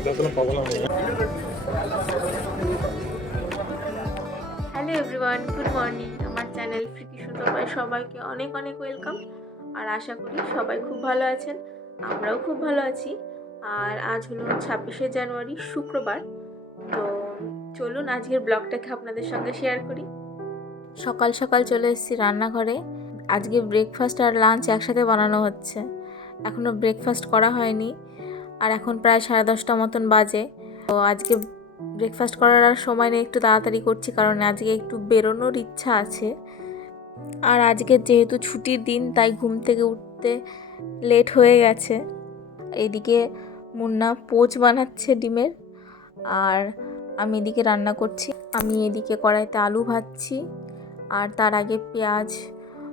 Hello everyone, good morning. আমার channel প্রীতি সুতপায় সবাইকে অনেক অনেক ওয়েলকাম। আর আশা করি সবাই খুব ভালো আছেন, আমরাও খুব ভালো আছি। আর আজ হলো 26শে জানুয়ারি, শুক্রবার। তো চলুন আজকের ব্লগটাকে আপনাদের সঙ্গে শেয়ার করি। সকাল সকাল চলে এসেছি রান্নাঘরে। আজকে ব্রেকফাস্ট আর লাঞ্চ একসাথে বানানো হচ্ছে। এখনও ব্রেকফাস্ট করা হয়নি, আর এখন প্রায় 10:30 মতন বাজে। তো আজকে ব্রেকফাস্ট করার আর সময় নেই, একটু তাড়াতাড়ি করছি কারণ আজকে একটু বেরোনোর ইচ্ছা আছে। আর আজকে যেহেতু ছুটির দিন, তাই ঘুম থেকে উঠতে লেট হয়ে গেছে। এদিকে মুন্না পোচ বানাচ্ছে ডিমের, আর আমি এদিকে রান্না করছি। আমি এদিকে কড়াইতে আলু ভাজছি, আর তার আগে পেঁয়াজ,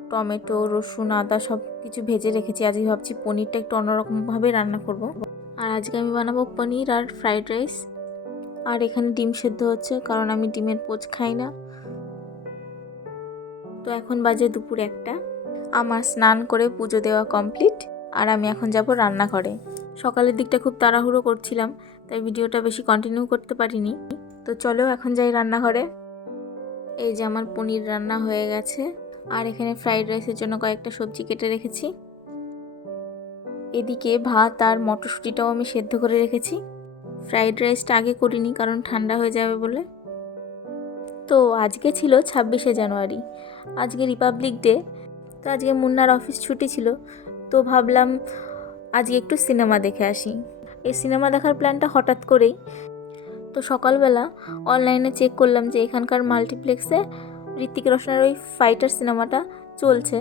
টমেটো, রসুন, আদা সব কিছু ভেজে রেখেছি। আজকে ভাবছি পনিরটা একটু অন্যরকমভাবে রান্না করব। আর আজকে আমি বানাবো পনির আর ফ্রাইড রাইস। আর এখানে ডিম সেদ্ধ হচ্ছে, কারণ আমি ডিমের পোচ খাই না। তো এখন বাজে দুপুর 1টা। আমার স্নান করে পুজো দেওয়া কমপ্লিট, আর আমি এখন যাব রান্নাঘরে। সকালের দিকটা খুব তাড়াহুড়ো করছিলাম, তাই ভিডিওটা বেশি কন্টিনিউ করতে পারিনি। তো চলো এখন যাই রান্নাঘরে। এই যে আমার পনির রান্না হয়ে গেছে, আর এখানে ফ্রাইড রাইসের জন্য কয়েকটা সবজি কেটে রেখেছি। এদিকে ভাত আর মটরশুঁটিটাও আমি সেদ্ধ করে রেখেছি। ফ্রাইড রাইসটা আগে করিনি, কারণ ঠান্ডা হয়ে যাবে বলে। তো আজকে ছিল 26শে জানুয়ারি, আজকে রিপাবলিক ডে। তো আজকে মুন্নার অফিস ছুটি ছিল, তো ভাবলাম আজকে একটু সিনেমা দেখে আসি। এই সিনেমা দেখার প্ল্যানটা হঠাৎ করেই। তো সকালবেলা অনলাইনে চেক করলাম যে এখানকার মাল্টিপ্লেক্সে ঋত্বিক রোশনের ওই ফাইটার সিনেমাটা চলছে।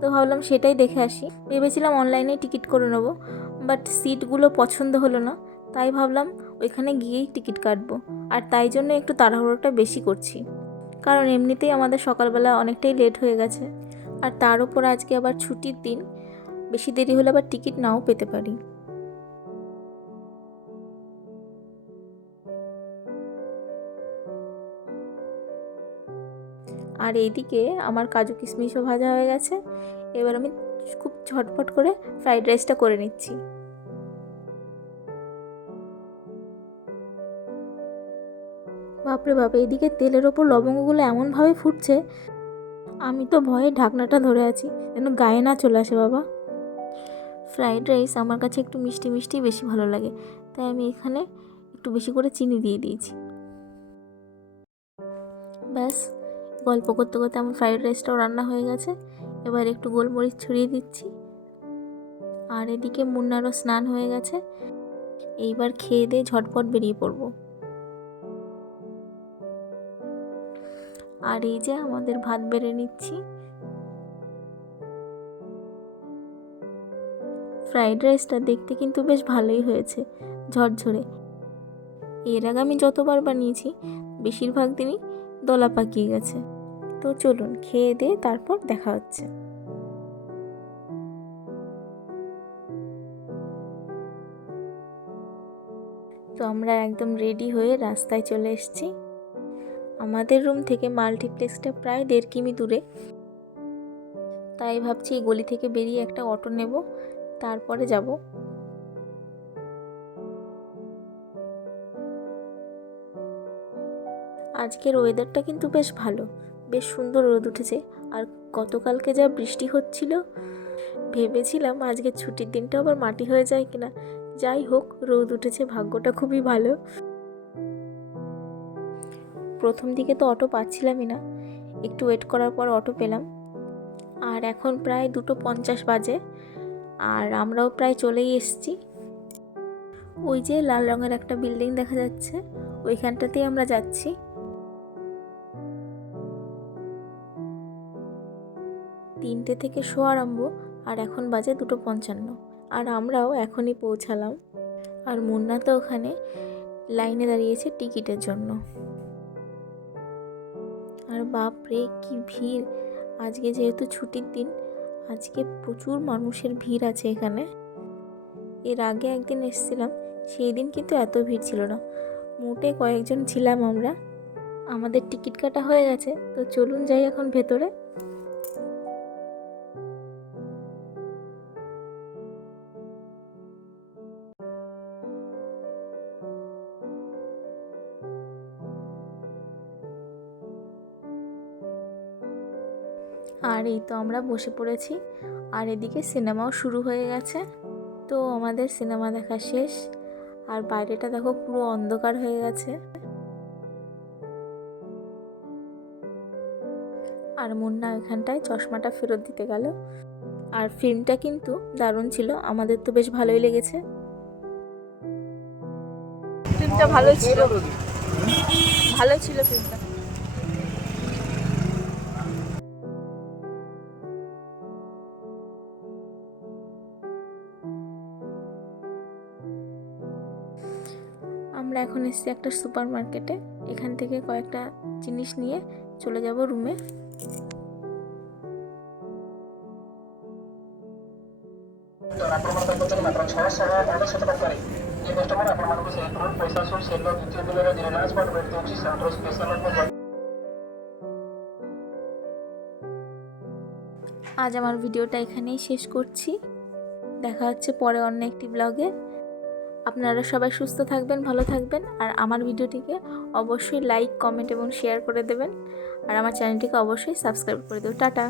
তো ভাবলাম সেটাই দেখে আসি। ভেবেছিলাম অনলাইনেই টিকিট করে নেবো, বাট সিটগুলো পছন্দ হলো না, তাই ভাবলাম ওইখানে গিয়েই টিকিট কাটবো। আর তাই জন্য একটু তাড়াহুড়োটা বেশি করছি, কারণ এমনিতেই আমাদের সকালবেলা অনেকটাই লেট হয়ে গেছে। আর তার উপর আজকে আবার ছুটির দিন, বেশি দেরি হলে আবার টিকিট নাও পেতে পারি। আর এইদিকে আমার কাজু কিশমিশও ভাজা হয়ে গেছে। এবার আমি খুব ঝটপট করে ফ্রাইড রাইসটা করে নিচ্ছি। বাপরে বাপ, এইদিকে তেলের ওপর লবঙ্গগুলো এমনভাবে ফুটছে, আমি তো ভয়ে ঢাকনাটা ধরে আছি যেন গায়ে না চলে আসে বাবা। ফ্রাইড রাইস আমার কাছে একটু মিষ্টি মিষ্টি বেশি ভালো লাগে, তাই আমি এখানে একটু বেশি করে চিনি দিয়ে দিয়েছি। ব্যাস, গল্প করতে করতে আমার ফ্রাইড রাইসটাও রান্না হয়ে গেছে। এবার একটু গোলমরিচ ছড়িয়ে দিচ্ছি। আর এদিকে মুন্নারও স্নান হয়ে গেছে। এইবার খেয়ে দিয়ে ঝটপট বেরিয়ে পড়ব। আর এই যে আমাদের ভাত বেড়ে নিচ্ছি। ফ্রাইড রাইসটা দেখতে কিন্তু বেশ ভালোই হয়েছে, ঝরঝরে। এর আগে আমি যতবার বানিয়েছি বেশিরভাগ দিনই দলা পাকিয়ে গেছে। তো চলুন খেয়ে দিয়ে তারপর দেখা হচ্ছে। তো আমরা একদম রেডি হয়ে রাস্তায় চলে এসেছি। আমাদের রুম থেকে মাল্টিপ্লেক্সটা প্রায় 1.5 কিমি দূরে, তাই ভাবছি এই গলি থেকে বেরিয়ে একটা অটো নেব, তারপরে যাব। আজকের ওয়েদারটা কিন্তু বেশ ভালো, বেশ সুন্দর রোদ উঠেছে। আর গতকালকে যা বৃষ্টি হচ্ছিল, ভেবেছিলাম আজকে ছুটির দিনটা আবার মাটি হয়ে যায় কিনা। যাই হোক, রোদ উঠেছে, ভাগ্যটা খুবই ভালো। প্রথম দিকে তো অটো পাচ্ছিলামই না, একটু ওয়েট করার পর অটো পেলাম। আর এখন প্রায় 2:50 বাজে, আর আমরাও প্রায় চলেই এসেছি। ওই যে লাল রঙের একটা বিল্ডিং দেখা যাচ্ছে, ওইখানটাতেই আমরা যাচ্ছি। 3টে থেকে শো আরম্ভ, আর এখন বাজে 2:55, আর আমরাও এখনই পৌঁছালাম। আর মুন্না তো ওখানে লাইনে দাঁড়িয়েছে টিকিটের জন্য। আর বাপরে কি ভিড়! আজকে যেহেতু ছুটির দিন, আজকে প্রচুর মানুষের ভিড় আছে এখানে। এর আগে একদিন এসেছিলাম, সেই দিন কিন্তু এত ভিড় ছিল না, মোটে কয়েকজন ছিলাম আমরা। আমাদের টিকিট কাটা হয়ে গেছে, তো চলুন যাই এখন ভেতরে। আর এই তো আমরা বসে পড়েছি, আর এদিকে সিনেমাও শুরু হয়ে গেছে। তো আমাদের সিনেমা দেখা শেষ, আর বাইরেটা দেখো পুরো অন্ধকার হয়ে গেছে। আর মুন্না ওইখানটায় চশমাটা ফেরত দিতে গেল। আর ফিল্মটা কিন্তু দারুণ ছিল, আমাদের তো বেশ ভালোই লেগেছে। ফিল্মটা ভালো ছিল, ভালো ছিল ফিল্মটা। আমরা এখন এসেছি একটা সুপার মার্কেটে, এখান থেকে কয়েকটা জিনিস নিয়ে চলে যাব রুমে। আজ আমার ভিডিওটা এখানেই শেষ করছি, দেখা হচ্ছে পরে অন্য একটি ব্লগে। আপনারা সবাই সুস্থ থাকবেন, ভালো থাকবেন, আর আমার ভিডিওটিকে অবশ্যই লাইক, কমেন্ট এবং শেয়ার করে দেবেন, আর আমার চ্যানেলটিকে অবশ্যই সাবস্ক্রাইব করে দেবেন। টাটা।